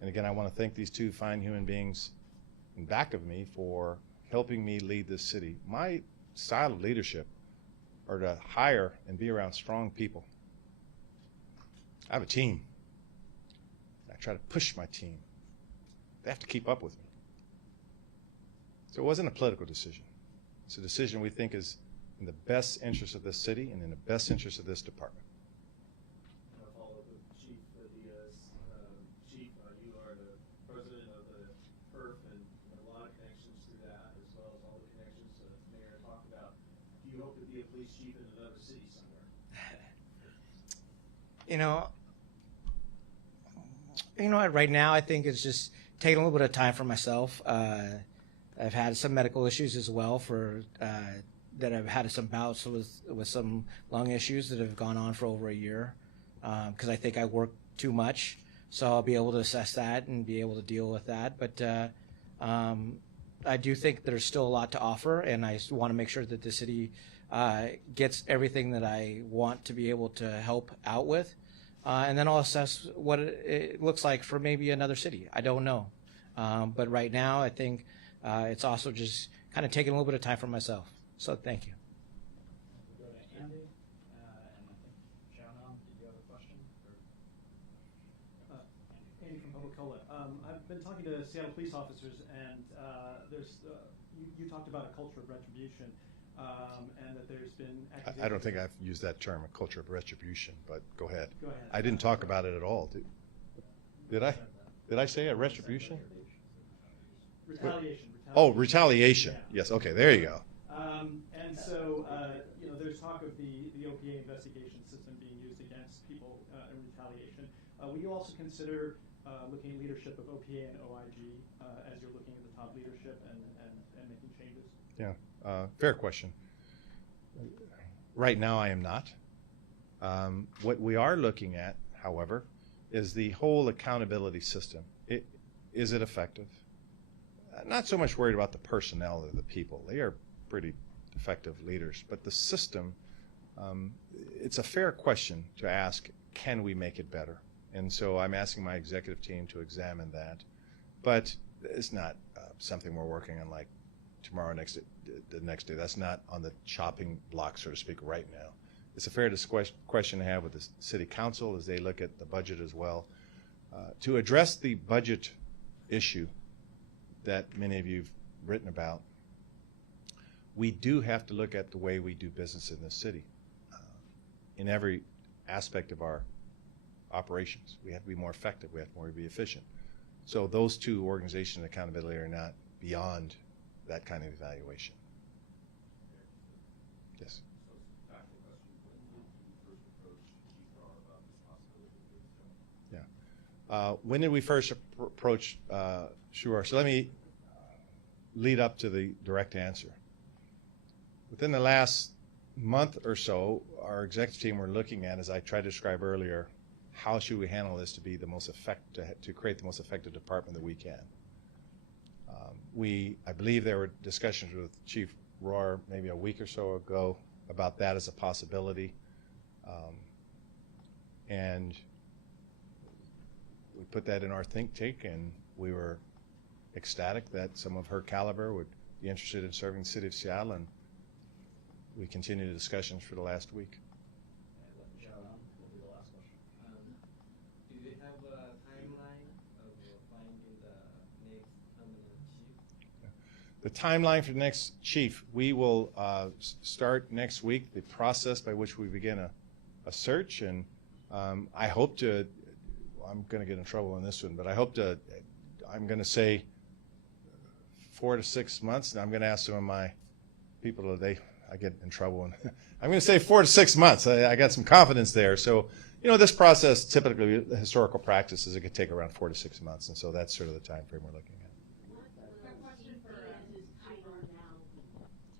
And again, I want to thank these 2 fine human beings in back of me for helping me lead this city. My style of leadership are to hire and be around strong people. I have a team. I try to push my team. They have to keep up with me. So it wasn't a political decision. It's a decision we think is in the best interest of this city and in the best interest of this department. I'll follow up with Chief Diaz. Chief, you are the president of the PERF and a lot of connections through that, as well as all the connections the mayor talked about. Do you hope to be a police chief in another city somewhere? Right now I think it's just taking a little bit of time for myself. I've had some medical issues as well that I've had some bouts with some lung issues that have gone on for over a year because I think I work too much. So I'll be able to assess that and be able to deal with that. But I do think there's still a lot to offer, and I want to make sure that the city gets everything that I want to be able to help out with. And then I'll assess what it looks like for maybe another city. I don't know. But right now, I think it's also just kind of taking a little bit of time for myself. So thank you. We'll go to Andy, and I think Shannon, did you have a question? Andy from Public-Cola. I've been talking to Seattle police officers, and you talked about a culture of retribution, and that there's been accusations. I don't think I've used that term, a culture of retribution, but go ahead. Go ahead. I didn't talk about it at all. Did I? Did I say a retribution? Retaliation. Oh, retaliation. Yeah. Yes. Okay. There you go. And so, there's talk of the OPA investigation system being used against people in retaliation. Will you also consider looking at leadership of OPA and OIG as you're looking at the top leadership and making changes? Yeah. Fair question. Right now, I am not. What we are looking at, however, is the whole accountability system. Is it effective? Not so much worried about the personnel of the people. They are pretty effective leaders. But the system, it's a fair question to ask, can we make it better? And so I'm asking my executive team to examine that. But it's not something we're working on like tomorrow, the next day. That's not on the chopping block, so to speak, right now. It's a fair question to have with the city council as they look at the budget as well. To address the budget issue that many of you have written about, we do have to look at the way we do business in this city. In every aspect of our operations, we have to be more effective, we have to be efficient. So those 2 organizations, accountability, are not beyond that kind of evaluation. Yes. So, factual question, when did you first approach Chief Rahr about this possibility of doing so? Yeah. When did we first approach Sure. So let me lead up to the direct answer. Within the last month or so, our executive team were looking at, as I tried to describe earlier, how should we handle this to be the most to create the most effective department that we can. I believe there were discussions with Chief Rahr maybe a week or so ago about that as a possibility, and we put that in our think tank, and we were ecstatic that someone of her caliber would be interested in serving the city of Seattle, and we continued the discussions for the last week. Will be the last question. Do they have a timeline of finding the next permanent chief? The timeline for the next chief, we will start next week the process by which we begin a search, and I hope to, I'm going to get in trouble on this one, but I hope to, I'm going to say 4 to 6 months, and I'm going to ask some of my people today, I get in trouble, and I'm going to say 4 to 6 months. I got some confidence there. So, you know, this process, typically, the historical practice is it could take around 4 to 6 months, and so that's sort of the time frame we're looking at.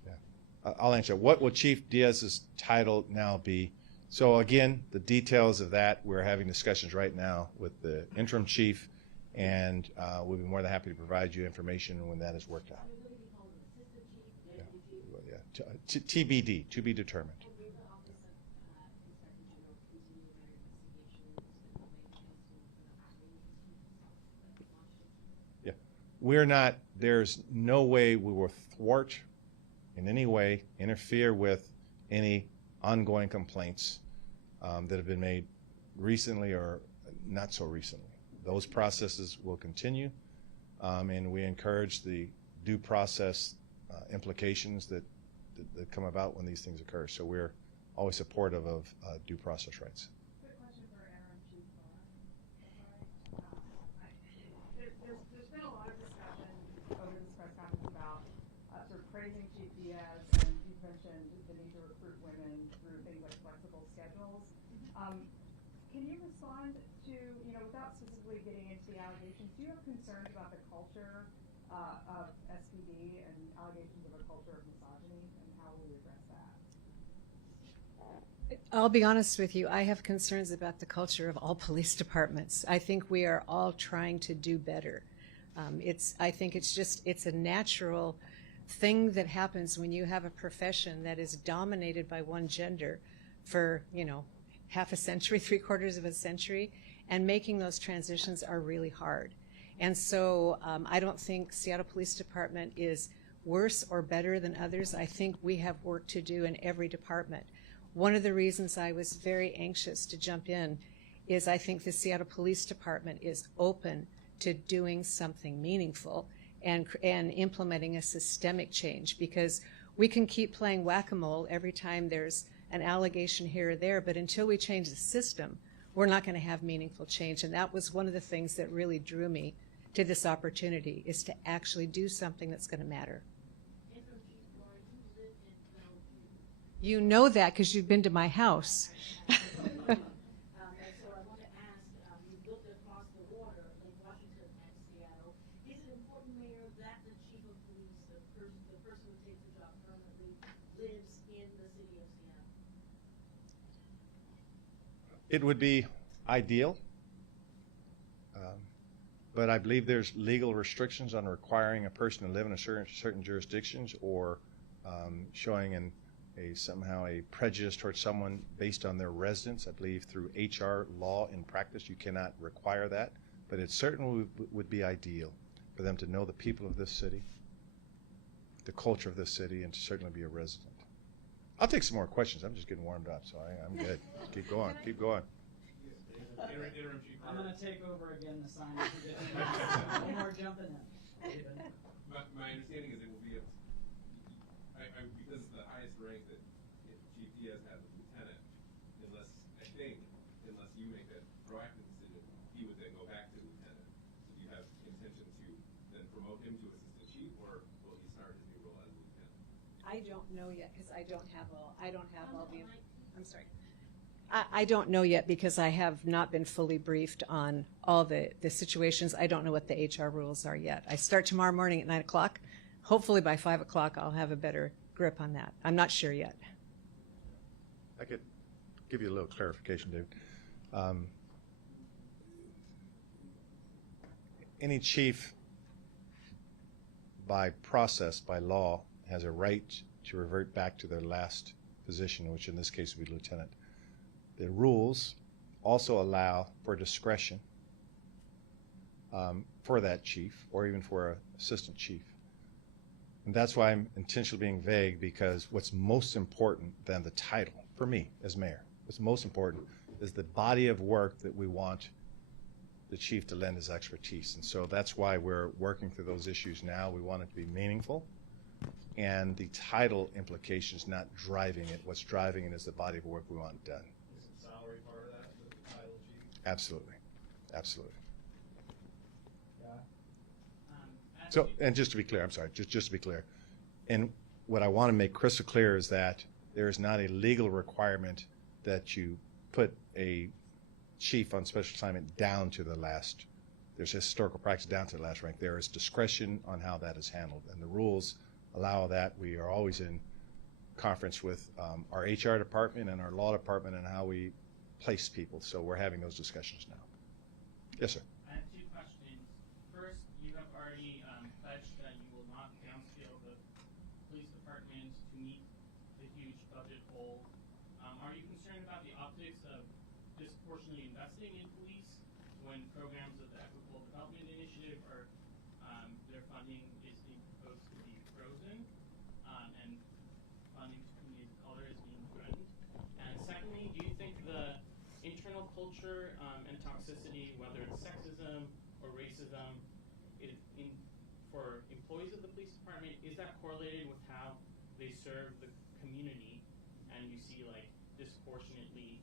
Yeah. I'll answer. What will Chief Diaz's title now be? So again, the details of that, we're having discussions right now with the interim chief, and we'll be more than happy to provide you information when that is worked out. Yeah. TBD, to be determined. Yeah. We're not, there's no way we will thwart in any way, interfere with any ongoing complaints that have been made recently or not so recently. Those processes will continue, and we encourage the due process implications that come about when these things occur. So we're always supportive of due process rights. Quick question for Interim Chief Rahr. There's been a lot of discussion over this press conference about sort of praising Chief Diaz, and you've mentioned the need to recruit women through things like flexible schedules. Can you respond to, you know, without specifically getting into the allegations, do you have concerns about the culture of SPD and allegations of a culture of misogyny, and how will you address that? I'll be honest with you, I have concerns about the culture of all police departments. I think we are all trying to do better. I think it's a natural thing that happens when you have a profession that is dominated by one gender for, you know, half a century, 3/4 of a century, and making those transitions are really hard. And so I don't think Seattle Police Department is worse or better than others. I think we have work to do in every department. One of the reasons I was very anxious to jump in is I think the Seattle Police Department is open to doing something meaningful and implementing a systemic change, because we can keep playing whack-a-mole every time there's an allegation here or there, but until we change the system, we're not going to have meaningful change. And that was one of the things that really drew me to this opportunity, is to actually do something that's going to matter. You know that because you've been to my house. So I want to ask, you looked across the water, Lake Washington and Seattle. Is it important, Mayor, that the chief of police, the person who takes the job permanently, lives in the city of Seattle? It would be ideal, but I believe there's legal restrictions on requiring a person to live in a certain jurisdictions, or showing somehow a prejudice towards someone based on their residence. I believe through HR law in practice you cannot require that, but it certainly would be ideal for them to know the people of this city, the culture of this city, and to certainly be a resident. I'll take some more questions. I'm just getting warmed up, so I'm good. Keep going. Keep going. Interim Chief Rahr. I'm going to take over again the sign of tradition. No more jumping in. My understanding is it will be because the highest rank that Chief Diaz has is lieutenant, unless you make that proactive decision, he would then go back to lieutenant. So do you have intention to then promote him to assistant chief, or will he start his know yet because I don't have all the, I'm sorry. I don't know yet because I have not been fully briefed on all the situations. I don't know what the HR rules are yet. I start tomorrow morning at 9 o'clock. Hopefully by 5 o'clock I'll have a better grip on that. I'm not sure yet. I could give you a little clarification, David. Any chief, by process, by law, has a right to revert back to their last position, which in this case would be lieutenant. The rules also allow for discretion for that chief or even for an assistant chief. And that's why I'm intentionally being vague, because what's most important than the title for me as mayor, what's most important is the body of work that we want the chief to lend his expertise. And so that's why we're working through those issues now. We want it to be meaningful, and the title implication is not driving it. What's driving it is the body of work we want done. Is the salary part of that, the title chief? Absolutely. Absolutely. Yeah. So, and just to be clear, I'm sorry, just to be clear, and what I want to make crystal clear is that there is not a legal requirement that you put a chief on special assignment down to the last. There's historical practice down to the last rank. There is discretion on how that is handled, and the rules allow that. We are always in conference with our HR department and our law department and how we place people. So we're having those discussions now. Yes, sir. I have two questions. First, you have already pledged that you will not downscale the police department to meet the huge budget hole. Are you concerned about the optics of disproportionately investing in police when programs of the Equitable Development Initiative are their funding is being proposed to be frozen, and funding to communities of color is being threatened? And secondly, do you think the internal culture and toxicity, whether it's sexism or racism, for employees of the police department, is that correlated with how they serve the community? And you see like disproportionately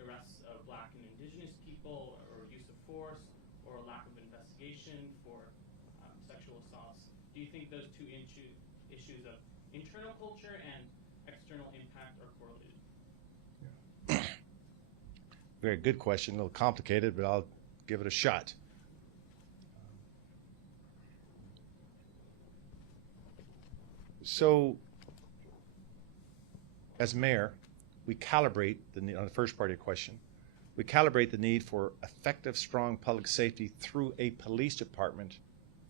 arrests of Black and Indigenous people, or use of force, or a lack of investigation for sexual assaults. Do you think those two issues of internal culture and external impact are correlated? Very good question, a little complicated, but I'll give it a shot. So, as mayor, we calibrate on the first part of your question, we calibrate the need for effective, strong public safety through a police department,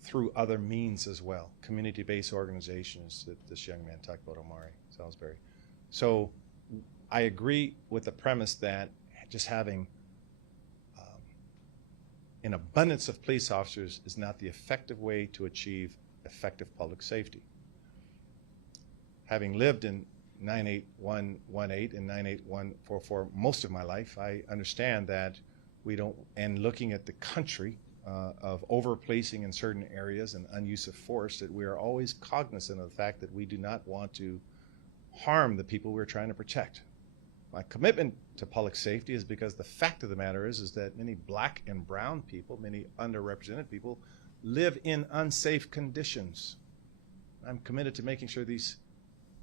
through other means as well, community-based organizations that this young man talked about, Omari Salisbury. So I agree with the premise that just having an abundance of police officers is not the effective way to achieve effective public safety. Having lived in 98118 and 98144 most of my life, I understand that we don't, and looking at the country of over-policing in certain areas and unuse of force, that we are always cognizant of the fact that we do not want to harm the people we're trying to protect. My commitment to public safety is because the fact of the matter is that many Black and brown people, many underrepresented people, live in unsafe conditions. I'm committed to making sure these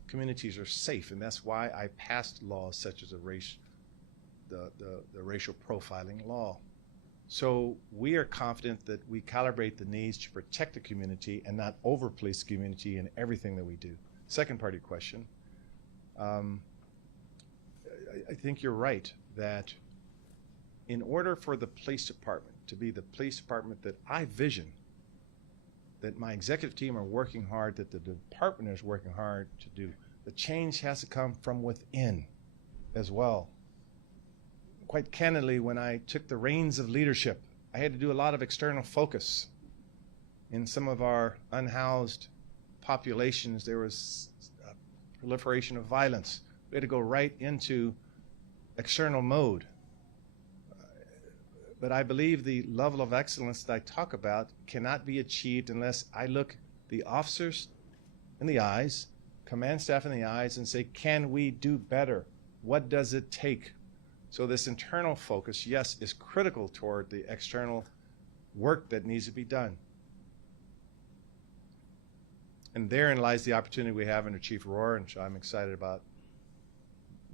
communities are safe, and that's why I passed laws such as the racial profiling law. So we are confident that we calibrate the needs to protect the community and not over-police the community in everything that we do. Second part of your question, I think you're right that in order for the police department to be the police department that I vision, that my executive team are working hard, that the department is working hard to do, the change has to come from within as well. Quite candidly, when I took the reins of leadership, I had to do a lot of external focus. In some of our unhoused populations, there was a proliferation of violence. We had to go right into external mode. But I believe the level of excellence that I talk about cannot be achieved unless I look the officers in the eyes, command staff in the eyes, and say, can we do better? What does it take? So this internal focus, yes, is critical toward the external work that needs to be done. And therein lies the opportunity we have under Chief Rahr, and so I'm excited about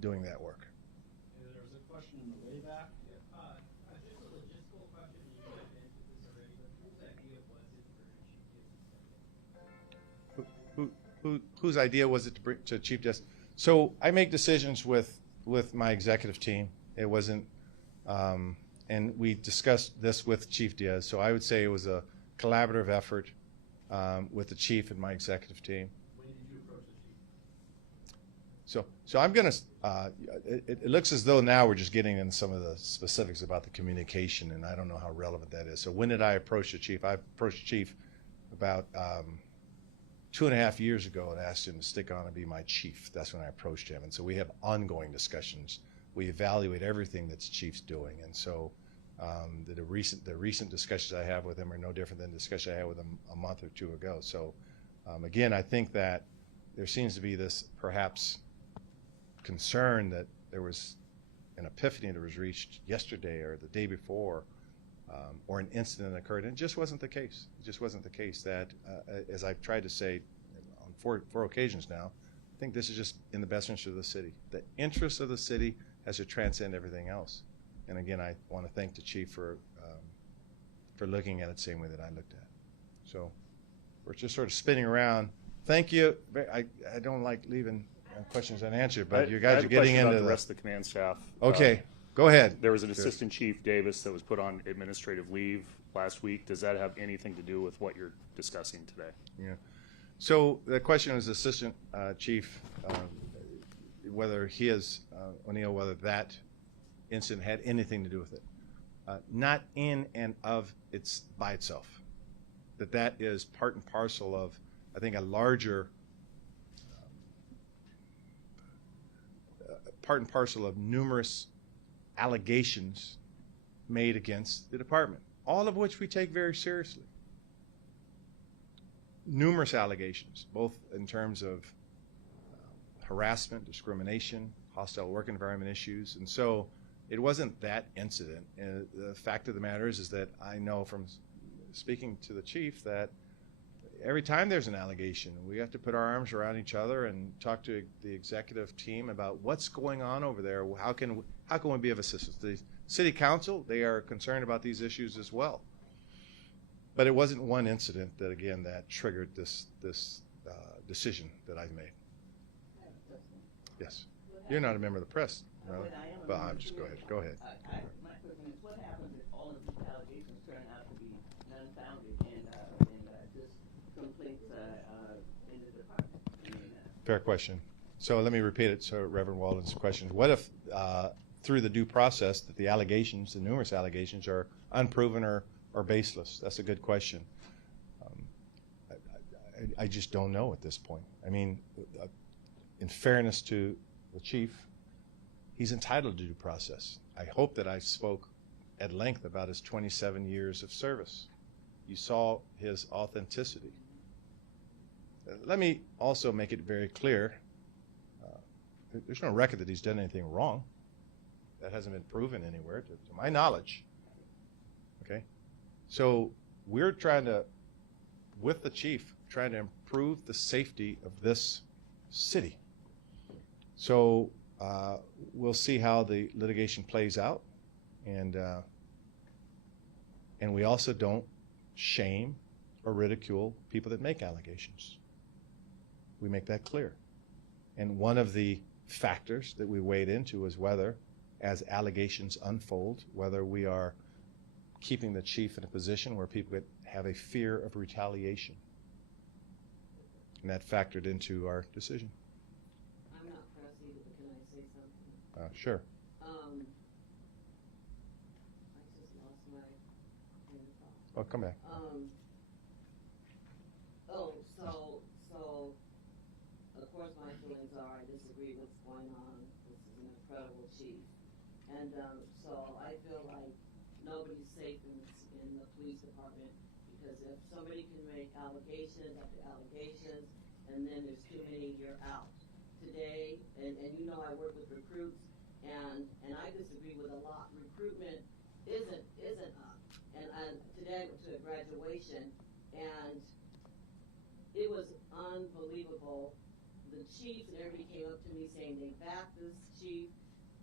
doing that work. There was a question in the way back. Just a logistical question, you might have answered this already, but whose idea was it for Chief Diaz? Whose idea was it to bring to Chief Justice? So I make decisions with my executive team. It wasn't, and we discussed this with Chief Diaz. So I would say it was a collaborative effort with the chief and my executive team. When did you approach the chief? So I'm going to, it looks as though now we're just getting into some of the specifics about the communication, and I don't know how relevant that is. So when did I approach the chief? I approached the chief about 2.5 years ago and asked him to stick on and be my chief. That's when I approached him. And so we have ongoing discussions. We evaluate everything that the chief's doing. And so the recent discussions I have with him are no different than the discussion I had with him a month or two ago. So again, I think that there seems to be this perhaps concern that there was an epiphany that was reached yesterday or the day before, or an incident occurred, and it just wasn't the case. It just wasn't the case. That, as I've tried to say on four occasions now, I think this is just in the best interest of the city. The interest of the city has to transcend everything else. And again, I want to thank the chief for looking at it the same way that I looked at it. So we're just sort of spinning around. Thank you. I don't like leaving questions unanswered, but you guys are getting into the rest of the command staff. Okay, go ahead. There was an Assistant Chief Davis that was put on administrative leave last week. Does that have anything to do with what you're discussing today? Yeah. So the question is Assistant Chief, whether he is, O'Neill, whether that incident had anything to do with it. Not in and of its by itself. That is part and parcel of, I think, a larger part and parcel of numerous allegations made against the department, all of which we take very seriously. Numerous allegations, both in terms of harassment, discrimination, hostile work environment issues, and so it wasn't that incident. And the fact of the matter is that I know from speaking to the chief that every time there's an allegation, we have to put our arms around each other and talk to the executive team about what's going on over there. How can we be of assistance? The city council, they are concerned about these issues as well. But it wasn't one incident that, again, that triggered this decision that I've made. Yes. You're not a member of the press. No? But I'm just go ahead. Go ahead. My question is, what happens if all of these allegations turn out to be unfounded and just complaints in the department? Fair question. So let me repeat it. So Reverend Walden's question: what if through the due process that the allegations, the numerous allegations, are unproven or baseless? That's a good question. I just don't know at this point. I mean, in fairness to the chief, he's entitled to due process. I hope that I spoke at length about his 27 years of service. You saw his authenticity. Let me also make it very clear, there's no record that he's done anything wrong. That hasn't been proven anywhere, to my knowledge. Okay? So we're trying to, with the chief, trying to improve the safety of this city. So we'll see how the litigation plays out, and we also don't shame or ridicule people that make allegations. We make that clear. And one of the factors that we weighed into is whether, as allegations unfold, whether we are keeping the chief in a position where people could have a fear of retaliation. And that factored into our decision. I'm not pressing, but can I say something? Sure. I just lost my train of thought. Well, come back. So of course my feelings are I disagree with what's going on. This is an incredible chief. And so I feel like nobody's safe in the police department, because if somebody can make allegations after allegations, and then there's too many, you're out. Today, and you know I work with recruits, and I disagree with a lot. Recruitment isn't up. And today I went to a graduation, and it was unbelievable. The chiefs and everybody came up to me saying they backed this chief.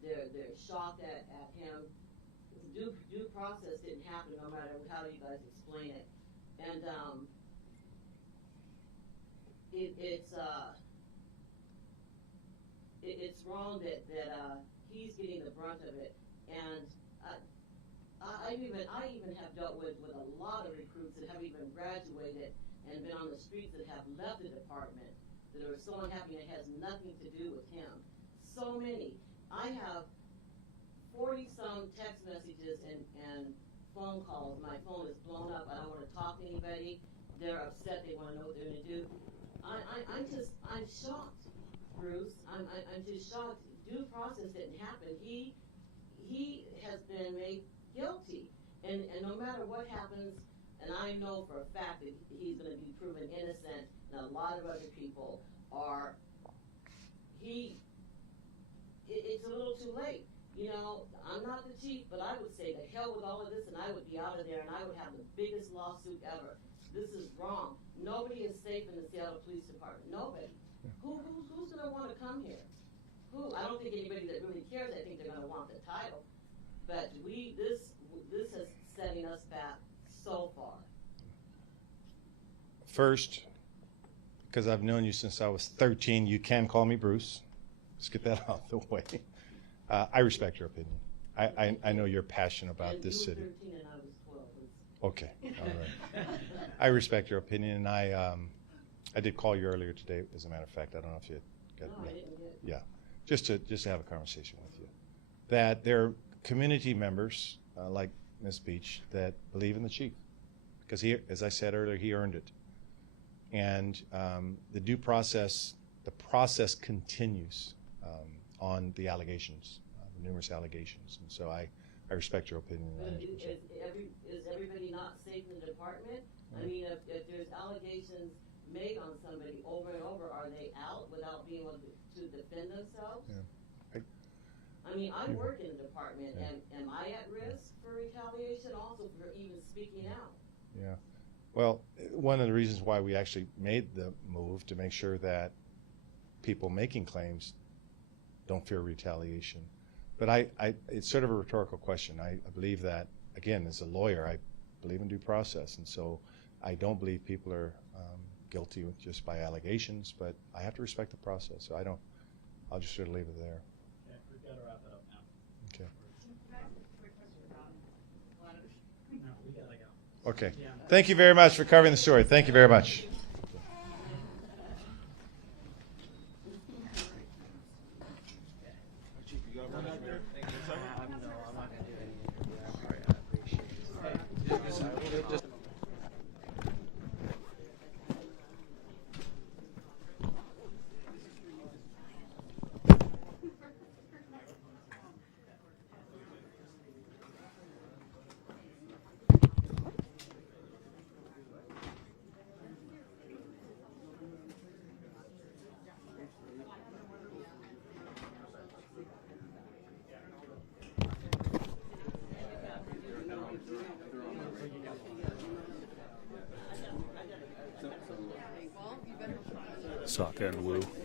They're shocked at him. The due process didn't happen, no matter how you guys explain it. And it's wrong that he's getting the brunt of it. And I even have dealt with a lot of recruits that have even graduated and been on the streets that have left the department that are so unhappy and it has nothing to do with him. So many. I have 40-some text messages and phone calls. My phone is blown up. I don't want to talk to anybody. They're upset. They want to know what they're going to do. I'm shocked, Bruce. I'm just shocked. Due process didn't happen. He has been made guilty, and no matter what happens, and I know for a fact that he's going to be proven innocent, and a lot of other people are. It's a little too late. You know, I'm not the chief, but I would say the hell with all of this, and I would be out of there, and I would have the biggest lawsuit ever. This is wrong. Nobody is safe in the Seattle Police Department. Nobody. Who's going to want to come here? Who? I don't think anybody that really cares. I think they're going to want the title. But this is setting us back so far. First, because I've known you since I was 13, you can call me Bruce. Let's get that out of the way. I respect your opinion. I know you're passionate about this city. You were 13 and I was 12. Okay, all right. I respect your opinion, and I did call you earlier today, as a matter of fact. I don't know if you got No, I didn't get it. Yeah, just to have a conversation with you. That there are community members, like Ms. Beach, that believe in the chief. Because he, as I said earlier, he earned it. And the process continues on the allegations, the numerous allegations. And so I respect your opinion. But is everybody not safe in the department? I mean, if there's allegations made on somebody over and over, are they out without being able to defend themselves? Yeah. I mean, I work in the department, and am I at risk for retaliation also for even speaking out? Yeah. Well, one of the reasons why we actually made the move to make sure that people making claims don't fear retaliation. But it's sort of a rhetorical question. I believe that, again, as a lawyer, I believe in due process. And so I don't believe people are guilty just by allegations, but I have to respect the process. So I'll just sort of leave it there. Okay, we've got to wrap it up now. Okay. No, we got to go. Okay. Yeah. Thank you very much for covering the story. Thank you very much. Sokka and Wu.